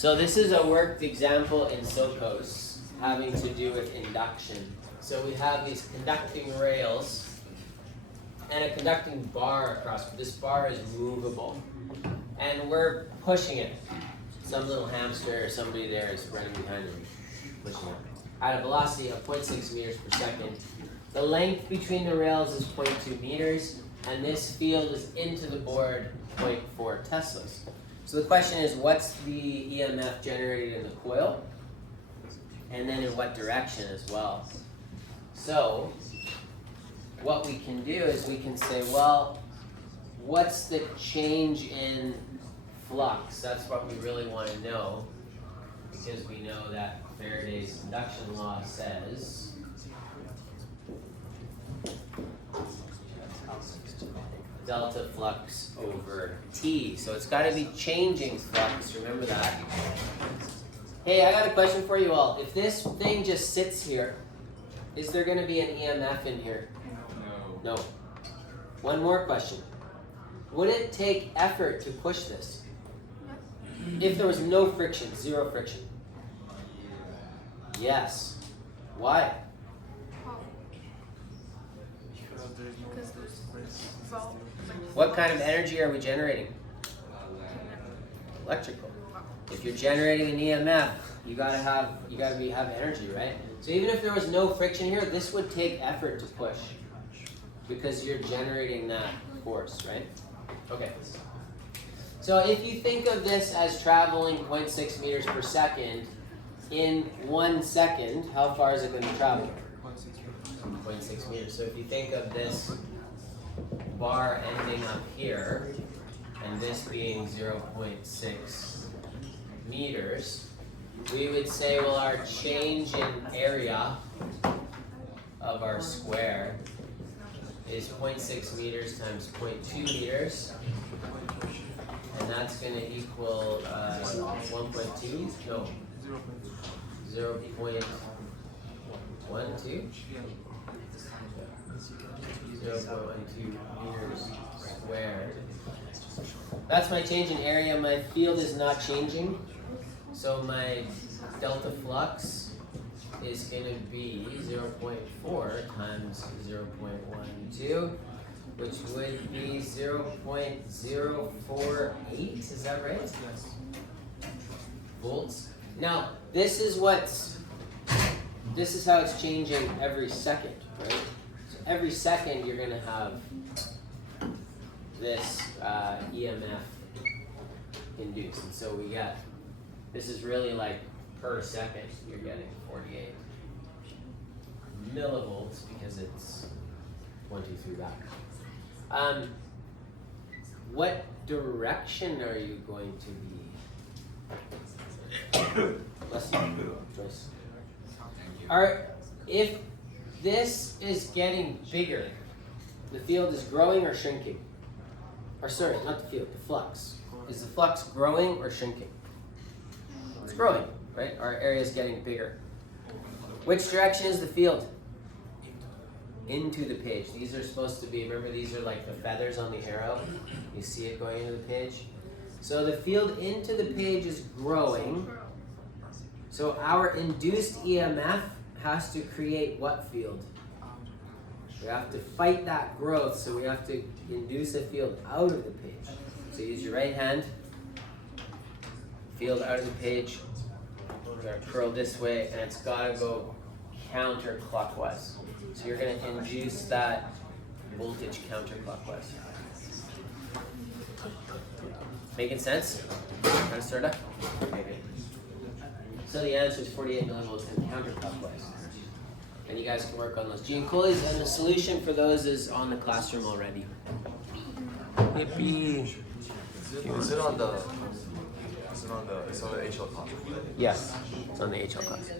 So this is a worked example in SOCOS having to do with induction. So we have these conducting rails and a conducting bar across. This bar is movable and we're pushing it. Some little hamster or somebody there is running behind it, pushing it at a velocity of 0.6 meters per second. The length between the rails is 0.2 meters and this field is into the board 0.4 Teslas. So the question is, what's the EMF generated in the coil? And then in what direction as well? So what we can do is we can say, well, what's the change in flux? That's what we really want to know, because we know that Faraday's induction law says delta flux over T. So it's got to be changing flux, remember that. Hey, I got a question for you all. If this thing just sits here, is there going to be an EMF in here? No. No. One more question. Would it take effort to push this? If there was no friction, zero friction? Yes. Why? What kind of energy are we generating? Electrical. If you're generating an EMF, you gotta have energy, right? So even if there was no friction here, this would take effort to push because you're generating that force, right? Okay. So if you think of this as traveling 0.6 meters per second, in 1 second, how far is it going to travel? 0.6 meters. So if you think of this bar ending up here, and this being 0.6 meters, we would say, well, our change in area of our square is 0.6 meters times 0.2 meters, and that's going to equal 1.2? No. 0.12? 0.12 meters squared. That's my change in area. My field is not changing, so my delta flux is going to be 0.4 times 0.12, which would be 0.048. Is that right? Yes. Volts. Now, this is how it's changing every second, right? So every second you're going to have this EMF induced. And so this is really like per second you're getting 48 millivolts because it's 1, 2, 3 back. What direction are you going to be? Joyce. If this is getting bigger, the field is growing or shrinking? Or sorry, not the field, the flux. Is the flux growing or shrinking? It's growing, right? Our area is getting bigger. Which direction is the field? Into the page. These are supposed to be, remember these are like the feathers on the arrow? You see it going into the page? So the field into the page is growing. So our induced EMF has to create what field? We have to fight that growth, so we have to induce a field out of the page. So use your right hand, field out of the page, we're going to curl this way, and it's got to go counterclockwise. So you're going to induce that voltage counterclockwise. Making sense? Kind of, sort of? Okay, good. So the answer is 48 millivolts and counterclockwise. And you guys can work on those gene coolies, and the solution for those is on the classroom already. Yippee! Is it on the HL class? Yes, it's on the HL class.